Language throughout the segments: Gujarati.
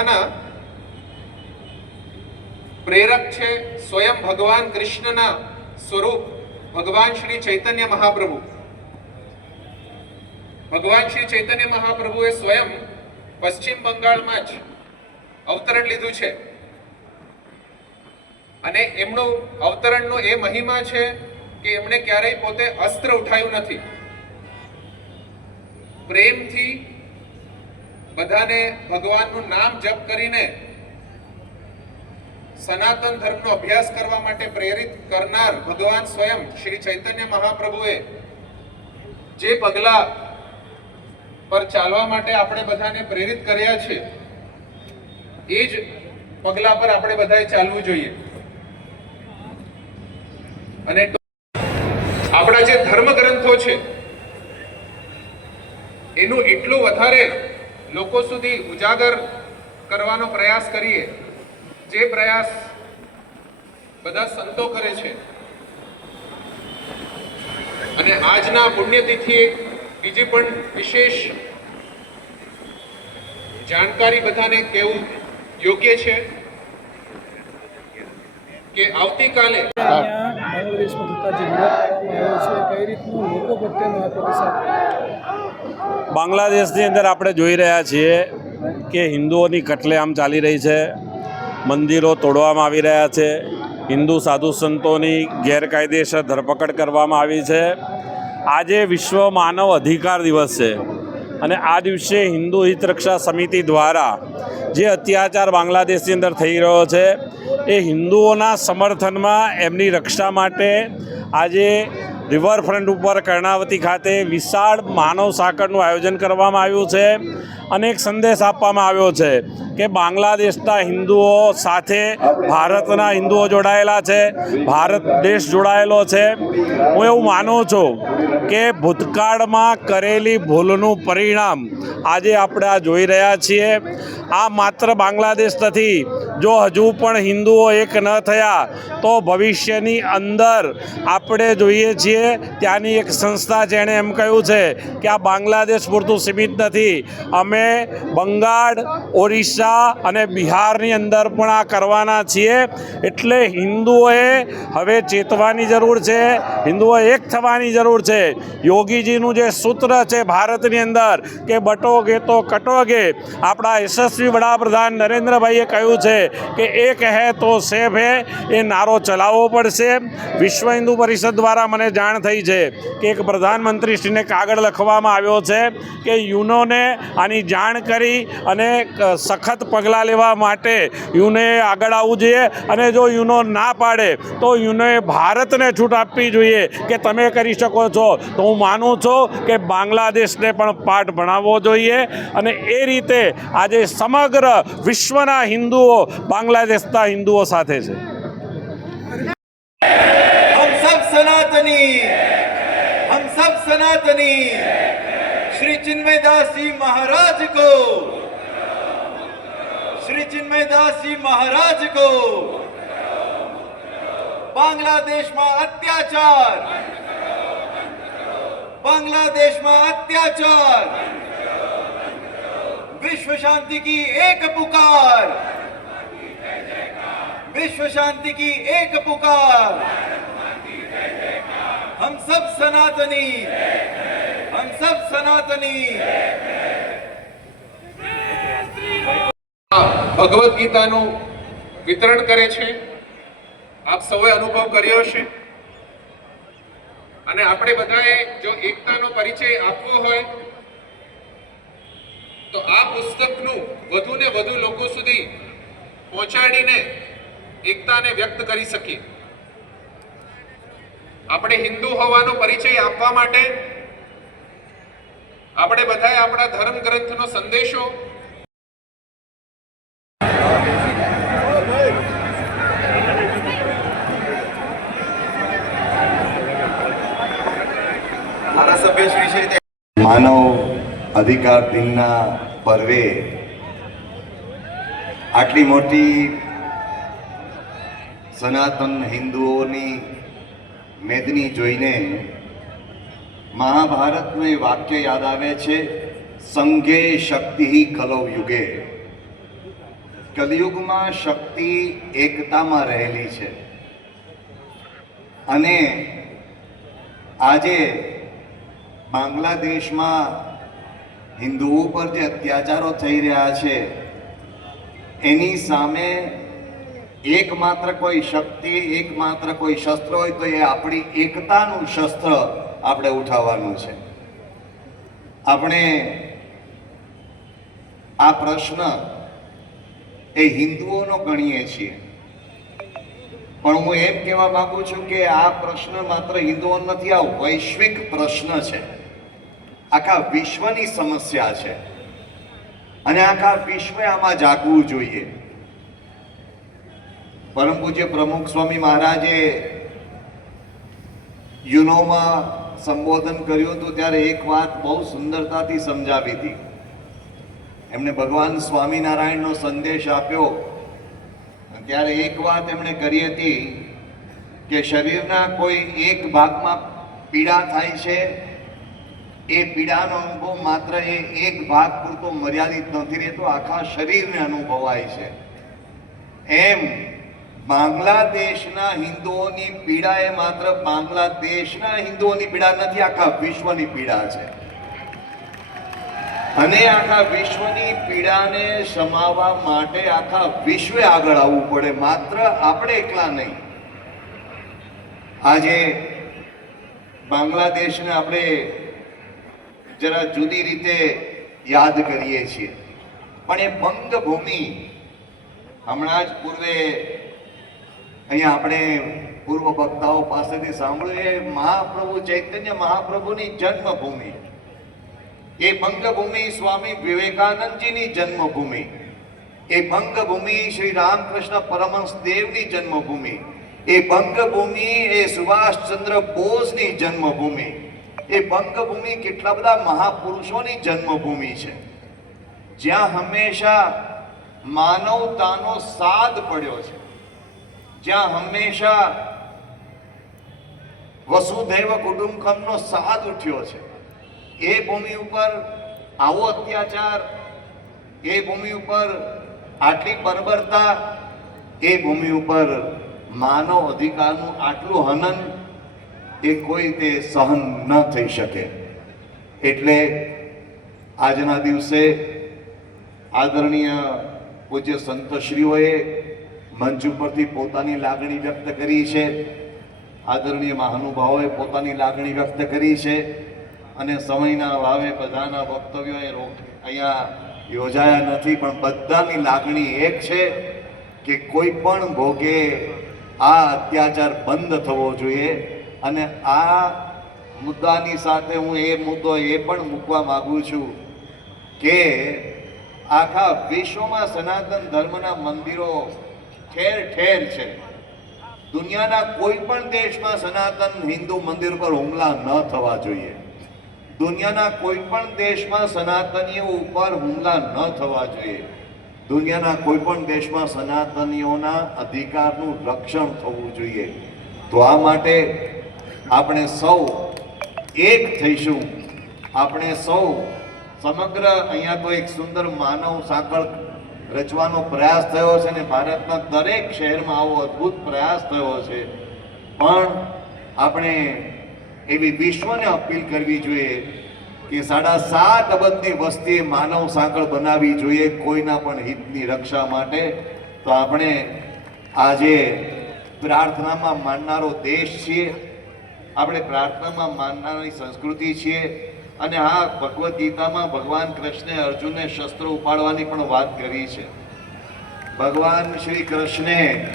આપણે પ્રેરક છે સ્વયં ભગવાન કૃષ્ણના સ્વરૂપ. ભગવાન શ્રી ચૈતન્ય મહાપ્રભુ. ભગવાન શ્રી ચૈતન્ય મહાપ્રભુએ સ્વયં પશ્ચિમ બંગાળમાં જ અવતરણ લીધું છે. અને એમનું અવતરણનો એ મહિમા છે કે એમણે ક્યારેય પોતે અસ્ત્ર ઉઠાવ્યું નથી. પ્રેમથી બધાને ભગવાનનું નામ જપ કરીને સનાતન ધર્મનો અભ્યાસ કરવા માટે પ્રેરિત કરનાર ભગવાન સ્વયં શ્રી ચૈતન્ય મહાપ્રભુએ જે પગલા પર ચાલવા માટે આપણે બધાને પ્રેરિત કર્યા છે, એ જ પગલા પર આપણે બધાએ ચાલવું જોઈએ. અને આપણા જે ધર્મ ગ્રંથો છે, એનું એટલું વધારે લોકો સુધી ઉજાગર કરવાનો પ્રયાસ કરીએ, જે પ્રયાસ બધા સંતો કરે છે. અને આજના પુણ્યતિથિએ બીજી પણ વિશેષ જાણકારી બધાને કેવું યોગ્ય છે કે આવતીકાલે બાંગ્લાદેશમાં થતા જે વિવાદ છે. કઈ રીતનું લોકો પ્રત્યેનો આ પ્રતિસાદ? બાંગ્લાદેશની અંદર આપણે જોઈ રહ્યા છીએ કે હિન્દુઓની કટલેઆમ ચાલી રહી છે. મંદિરો તોડવામાં આવી રહ્યા છે. હિન્દુ સાધુ સંતોની ગેરકાયદેસર ધરપકડ કરવામાં આવી છે. આજે વિશ્વ માનવ અધિકાર દિવસ છે અને આ દિવસે હિન્દુ હિતરક્ષા સમિતિ દ્વારા જે અત્યાચાર બાંગ્લાદેશની અંદર થઈ રહ્યો છે એ હિન્દુઓના સમર્થનમાં એમની રક્ષા માટે આજે રિવરફ્રન્ટ ઉપર કર્ણાવતી ખાતે વિશાળ માનવ સાંકળનું આયોજન કરવામાં આવ્યું છે અને એક સંદેશ આપવામાં આવ્યો છે કે બાંગ્લાદેશના હિન્દુઓ સાથે ભારતના હિન્દુઓ જોડાયેલા છે, ભારત દેશ જોડાયેલો છે. હું એવું માનું છું કે ભૂતકાળમાં કરેલી ભૂલનું પરિણામ આજે આપણે આ જોઈ રહ્યા છીએ. આ માત્ર બાંગ્લાદેશ નથી, જો હજુ પણ હિન્દુઓ એક ન થયા, તો ભવિષ્યની અંદર આપણે જોઈએ છીએ ત્યાંની એક સંસ્થા જેણે એમ કહ્યું છે કે આ બાંગ્લાદેશ પૂરતું સીમિત નથી. અમે બંગાળ, ઓરિસ્સા અને બિહારની અંદર પણ આ કરવાના છીએ. એટલે હિન્દુઓએ હવે ચેતવાની જરૂર છે, હિન્દુઓ એક થવાની જરૂર છે. યોગીજીનું જે સૂત્ર છે ભારતની અંદર કે બટોગે તો કટોગે, આપણા યશસ્વી વડાપ્રધાન નરેન્દ્રભાઈએ કહ્યું છે કે એક હે તો સેફ હે એ નારો ચલાવવો પડશે. વિશ્વ હિન્દુ પરિષદ દ્વારા મને જાણ થઈ છે કે એક પ્રધાનમંત્રીશ્રીને કાગળ લખવામાં આવ્યો છે કે યુનોને આની જાણ કરી અને સખત પગલાં લેવા માટે યુને આગળ આવવું જોઈએ અને જો યુનો ના પાડે તો યુનોએ ભારતને છૂટ આપવી જોઈએ કે તમે કરી શકો છો. તો હું માનું છું કે બાંગ્લાદેશને પણ પાઠ ભણાવવો જોઈએ અને એ રીતે આજે સમગ્ર વિશ્વના હિન્દુઓ બાંગ્લાદેશના હિન્દુઓ સાથે છે. सनातनी। हम सब सनातनी। श्री चिन्मयदास जी महाराज को। श्री चिन्मयदास जी महाराज को। बांग्लादेश में अत्याचार। बांग्लादेश में अत्याचार। विश्व शांति की एक पुकार। विश्व शांति की एक पुकार। हम सब सनातनी हम सब सनातनी ભગવદ્ ગીતાનું વિતરણ કરે છે આપ સૌએ અનુભવ કર્યો છે અને આપણે બધાએ જો એકતાનો પરિચય આપવો હોય તો આ પુસ્તકનું વધુ ને વધુ લોકો સુધી પહોંચાડીને એકતાને વ્યક્ત કરી શકીએ આપણે હિન્દુ હોવાનો પરિચય આપવા માટે આપણે બધાએ આપણા ધર્મ ગ્રંથનો સંદેશો માનવ અધિકાર દિનના પર્વે આટલી મોટી સનાતન હિન્દુઓની મેદની જોઈને મહાભારતનું એ વાક્ય યાદ આવે છે સંઘે શક્તિ કલવ યુગે. કલયુગમાં શક્તિ એકતામાં રહેલી છે. અને આજે બાંગ્લાદેશમાં હિન્દુઓ પર જે અત્યાચારો થઈ રહ્યા છે, એની સામે એકમાત્ર કોઈ શક્તિ, એકમાત્ર કોઈ શસ્ત્ર હોય તો એ આપણી એકતાનું શસ્ત્ર આપણે ઉઠાવવાનું છે. આપણે આ પ્રશ્ન એ હિન્દુઓનો ગણીએ છીએ. પણ હું એમ કહેવા માંગુ છું કે આ પ્રશ્ન માત્ર હિન્દુઓ નથી, આ વૈશ્વિક પ્રશ્ન છે. આખા વિશ્વની સમસ્યા છે. અને આખા વિશ્વે આમાં જાગવું જોઈએ. પરમ પૂજ્ય પ્રમુખ સ્વામી મહારાજે યુનોમાં સંબોધન કર્યું હતું, ત્યારે એક વાત બહુ સુંદરતાથી સમજાવી હતી. એમણે ભગવાન સ્વામિનારાયણનો સંદેશ આપ્યો. ત્યારે એક વાત એમણે કરી હતી કે શરીરના કોઈ એક ભાગમાં પીડા થાય છે, એ પીડાનો અનુભવ માત્ર એ એક ભાગ પૂરતો મર્યાદિત નથી રહેતો, આખા શરીરને અનુભવાય છે. એમ બાંગ્લાદેશના હિન્દુઓની પીડા એ માત્ર બાંગ્લાદેશના હિન્દુઓની પીડા નથી, આખા વિશ્વની પીડા છે. અને આખા વિશ્વની પીડાને સમાવવા માટે આખા વિશ્વે આગળ આવવું પડે, માત્ર આપણે એકલા નહીં. આજે બાંગ્લાદેશને આપણે જરા જુદી રીતે યાદ કરીએ છીએ. પણ એ બંગભૂમિ હમણાં જ પૂર્વે અહીંયા આપણે પૂર્વ વક્તાઓ પાસેથી સાંભળ્યું એ મહાપ્રભુ ચૈતન્ય મહાપ્રભુની જન્મભૂમિ. એ ભંગભૂમિ સ્વામી વિવેકાનંદજીની જન્મભૂમિ. એ ભંગભૂમિ શ્રી રામકૃષ્ણ પરમહંસ દેવની જન્મભૂમિ. એ ભંગભૂમિ એ સુભાષચંદ્ર બોઝની જન્મભૂમિ. એ ભંગભૂમિ કેટલા બધા મહાપુરુષોની જન્મભૂમિ છે. જ્યાં હંમેશા માનવતાનો સાદ પડ્યો છે. જ્યાં હંમેશા વસુધૈવ કુટુંબકમનો સાદ ઉઠ્યો છે. એ ભૂમિ ઉપર આવો અત્યાચાર, એ ભૂમિ ઉપર આટલી બર્બરતા એ ભૂમિ ઉપર માનવ અધિકારનું આટલું હનન, એ કોઈ તે સહન ન થઈ શકે. એટલે આજના દિવસે આદરણીય પૂજ્ય સંતશ્રીઓએ મંચ ઉપરથી પોતાની લાગણી વ્યક્ત કરી છે. આદરણીય મહાનુભાવોએ પોતાની લાગણી વ્યક્ત કરી છે અને સમયના અભાવે બધાના વક્તવ્યો એ અહીંયા યોજાયા નથી, પણ બધાની લાગણી એક છે કે કોઈ પણ ભોગે આ અત્યાચાર બંધ થવો જોઈએ અને આ મુદ્દાની સાથે હું એ મુદ્દો એ પણ મૂકવા માગું છું કે આખા વિશ્વમાં સનાતન ધર્મના મંદિરો ઠેર ઠેર છે. દુનિયાના કોઈ પણ દેશમાં સનાતન હિન્દુ મંદિર પર હુમલા ન થવા જોઈએ. દુનિયાના કોઈ પણ દેશમાં સનાતનીઓ ઉપર હુમલા ન થવા જોઈએ. દુનિયાના કોઈ પણ દેશમાં સનાતનીઓના અધિકારનું રક્ષણ થવું જોઈએ. તો આ માટે આપણે સૌ એક થઈશું. આપણે સૌ સમગ્ર, અહીંયા તો એક સુંદર માનવ સાંકળ રચવાનો પ્રયાસ થયો છે અને ભારતના દરેક શહેરમાં આવો અદ્ભુત પ્રયાસ થયો છે. પણ આપણે એવી વિશ્વને અપીલ કરવી જોઈએ કે સાડા સાત અબજની વસ્તીએ માનવ સાંકળ બનાવવી જોઈએ કોઈના પણ હિતની રક્ષા માટે. તો આપણે આજે પ્રાર્થનામાં માનનારો દેશ છીએ. આપણે પ્રાર્થનામાં માનનારી સંસ્કૃતિ છીએ. અને આ ભગવદ્ ગીતામાં ભગવાન કૃષ્ણે અર્જુનને શસ્ત્ર ઉપાડવાની પણ વાત કરી છે. ભગવાન શ્રી કૃષ્ણે,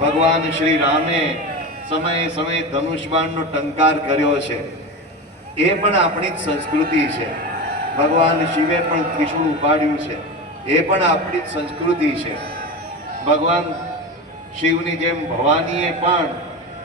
ભગવાન શ્રી રામે સમયે સમયે ધનુષબાણનો ટંકાર કર્યો છે. એ પણ આપણી જ સંસ્કૃતિ છે. ભગવાન શિવે પણ ત્રિશુળ ઉપાડ્યું છે. એ પણ આપણી જ સંસ્કૃતિ છે. ભગવાન શિવની જેમ ભવાનીએ પણ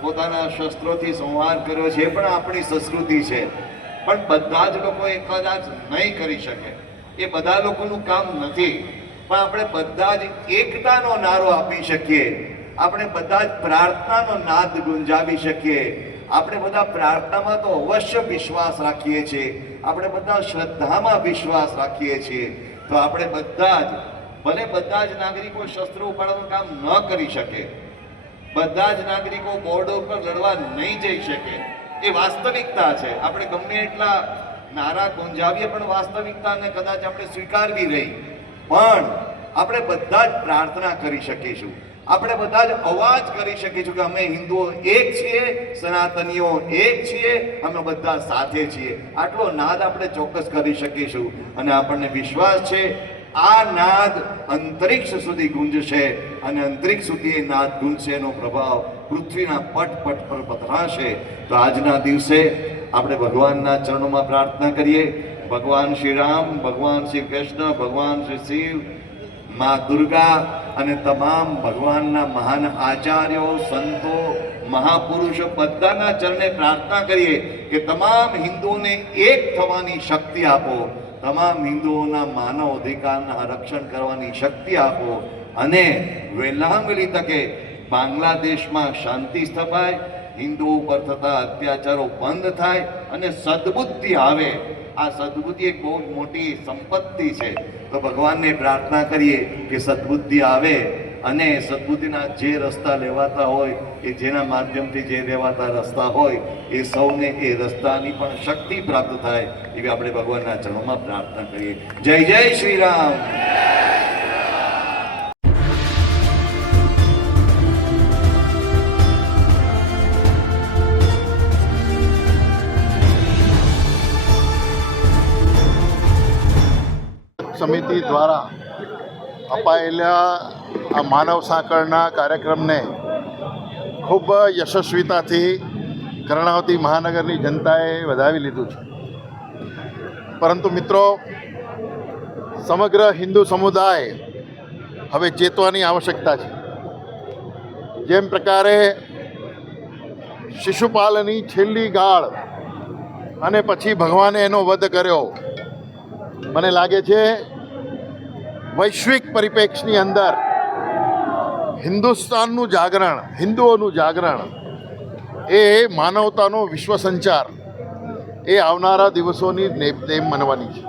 પોતાના શસ્ત્રોથી સંહાર કર્યો છે. એ પણ આપણી સંસ્કૃતિ છે. પણ બધા જ લોકો એ કદાચ નહીં કરી શકે. એ બધા લોકોનું કામ નથી. પણ આપણે બધા જ એકતાનો નારો આપી શકીએ. આપણે બધા જ પ્રાર્થનાનો નાદ ગુંજાવી શકીએ. આપણે બધા પ્રાર્થનામાં તો અવશ્ય વિશ્વાસ રાખીએ છીએ. આપણે બધા શ્રદ્ધામાં વિશ્વાસ રાખીએ છીએ. તો આપણે બધા જ, ભલે બધા જ નાગરિકો શસ્ત્રો ઉપાડવાનું કામ ન કરી શકે. બધા જ નાગરિકો બોર્ડર ઉપર લડવા નહીં જઈ શકે. એ વાસ્તવિકતા છે. આપણે ગમે એટલા નારા ગુંજાવીએ પણ વાસ્તવિકતાને કદાચ આપણે સ્વીકારવી રહી પણ આપણે બધા જ પ્રાર્થના કરી શકીશું. આપણે બધા જ અવાજ કરી શકીશું કે અમે હિન્દુઓ એક છીએ, સનાતનીઓ એક છીએ, અમે બધા સાથે છીએ. આટલો નાદ આપણે ચોક્કસ કરી શકીશું. અને આપણને વિશ્વાસ છે, આ નાદ અંતરિક્ષ સુધી ગુંજશે અને અંતરિક્ષ સુધી એ નાદ ગુંજશે એનો પ્રભાવ પૃથ્વીના પટ પટ પર પધરાશે તો આજના દિવસે આપણે ભગવાનના ચરણોમાં પ્રાર્થના કરીએ. ભગવાન શ્રી રામ, ભગવાન શ્રી કૃષ્ણ, ભગવાન શ્રી શિવ, મા દુર્ગા અને તમામ ભગવાનના મહાન આચાર્યો, સંતો, મહાપુરુષો બધાના ચરણે પ્રાર્થના કરીએ કે તમામ હિન્દુઓને એક થવાની શક્તિ આપો. તમામ હિન્દુઓના માનવ અધિકારના રક્ષણ કરવાની શક્તિ આપો અને વહેલામાં વહેલી તકે બાંગ્લાદેશમાં શાંતિ સ્થપાય હિન્દુઓ ઉપર થતા અત્યાચારો બંધ થાય અને સદબુદ્ધિ આવે. આ સદબુદ્ધિ એક બહુ મોટી સંપત્તિ છે. તો ભગવાનને પ્રાર્થના કરીએ કે સદબુદ્ધિ આવે અને સદબુદ્ધિના જે રસ્તા લેવાતા હોય એ જેના માધ્યમથી જે લેવાતા રસ્તા હોય, એ સૌને એ રસ્તાની પણ શક્તિ પ્રાપ્ત થાય. એવી આપણે ભગવાનના ચરણોમાં પ્રાર્થના કરીએ. જય જય શ્રી રામ. સમિતિ દ્વારા અપાયેલા આ માનવ સાંકળના કાર્યક્રમને ખૂબ યશસ્વીતાથી કર્ણાવતી મહાનગરની જનતાએ વધાવી લીધું છે. પરંતુ મિત્રો, સમગ્ર હિન્દુ સમુદાય હવે ચેતવાની આવશ્યકતા છે. જેમ પ્રકારે શિશુપાલની છેલ્લી ગાળ અને પછી ભગવાને એનો વધ કર્યો, મને લાગે છે વૈશ્વિક પરિપ્રેક્ષની અંદર હિન્દુસ્તાનનું જાગરણ, હિન્દુઓનું જાગરણ એ માનવતાનો વિશ્વ સંચાર એ આવનારા દિવસોની નેમ મનવાની છે.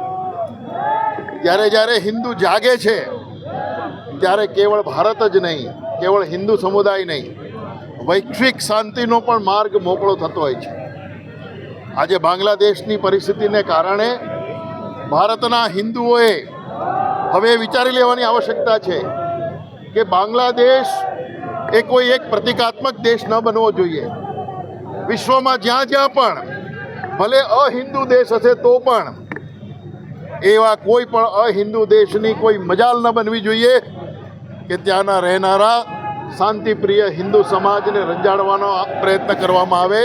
જ્યારે જ્યારે હિન્દુ જાગે છે, ત્યારે કેવળ ભારત જ નહીં, કેવળ હિન્દુ સમુદાય નહીં, વૈશ્વિક શાંતિનો પણ માર્ગ મોકળો થતો હોય છે. આજે બાંગ્લાદેશની પરિસ્થિતિને કારણે ભારતના હિન્દુઓએ હવે વિચારી લેવાની આવશ્યકતા છે કે બાંગ્લાદેશ એ કોઈ એક પ્રતિકાત્મક દેશ ન બનવો જોઈએ. વિશ્વમાં જ્યાં જ્યાં પણ ભલે અહિન્દુ દેશ હશે તો પણ એવા કોઈ પણ અહિન્દુ દેશની કોઈ મજાલ ન બનવી જોઈએ કે ત્યાંના રહેનારા શાંતિપ્રિય હિન્દુ સમાજને રંજાડવાનો પ્રયત્ન કરવામાં આવે,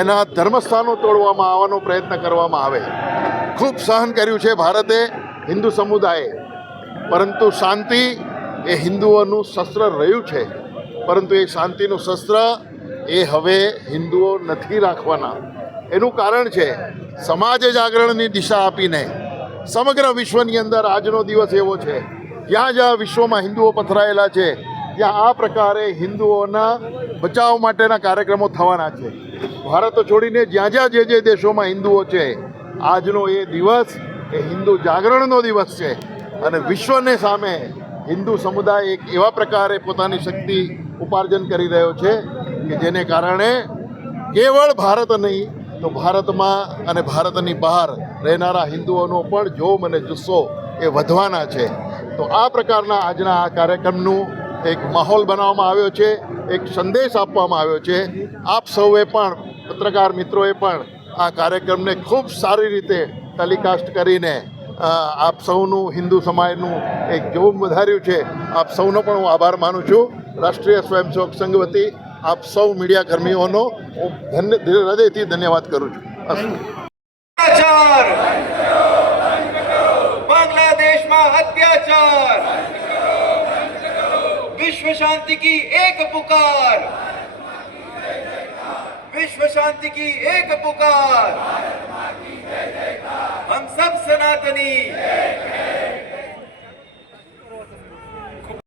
એના ધર્મસ્થાનો તોડવામાં આવવાનો પ્રયત્ન કરવામાં આવે. ખૂબ સહન કર્યું છે ભારતે હિન્દુ સમુદાયે. પરંતુ શાંતિ એ હિન્દુઓનું શસ્ત્ર રહ્યું છે. પરંતુ એ શાંતિનું શસ્ત્ર એ હવે હિન્દુઓ નથી રાખવાના. એનું કારણ છે, સમાજ જાગરણની દિશા આપીને સમગ્ર વિશ્વની અંદર આજનો દિવસ એવો છે, જ્યાં જ્યાં વિશ્વમાં હિન્દુઓ પથરાયેલા છે, ત્યાં આ પ્રકારે હિન્દુઓના બચાવ માટેના કાર્યક્રમો થવાના છે. ભારત છોડીને જ્યાં જ્યાં જે જે દેશોમાં હિન્દુઓ છે, આજનો એ દિવસ એ હિન્દુ જાગરણનો દિવસ છે. અને વિશ્વને સામે હિન્દુ સમુદાય એક એવા પ્રકારે પોતાની શક્તિ ઉપાર્જન કરી રહ્યો છે કે જેને કારણે કેવળ ભારત નહીં, તો ભારતમાં અને ભારતની બહાર રહેનારા હિન્દુઓનો પણ જોમ અને જુસ્સો એ વધવાના છે. તો આ પ્રકારના આજના આ કાર્યક્રમનું એક માહોલ બનાવવામાં આવ્યો છે, એક સંદેશ આપવામાં આવ્યો છે. આપ સૌએ પણ, પત્રકાર મિત્રોએ પણ આ કાર્યક્રમને ખૂબ સારી રીતે ટેલિકાસ્ટ કરીને આપ સૌનું હિન્દુ સમાજનું એક જોમ વધાર્યું છે. આપ સૌનો પણ હું આભાર માનું છું. રાષ્ટ્રીય સ્વયંસેવક સંઘ વતી આપ સૌ મીડિયા કર્મીઓનો હું ધન્ય, હૃદયથી ધન્યવાદ કરું છું. અત્યાચાર! બાંગ્લાદેશમાં અત્યાચાર! વિશ્વ શાંતિ કી એક પુકાર! વિશ્વ શાંતિ કી એક પુકાર! सब सनातनी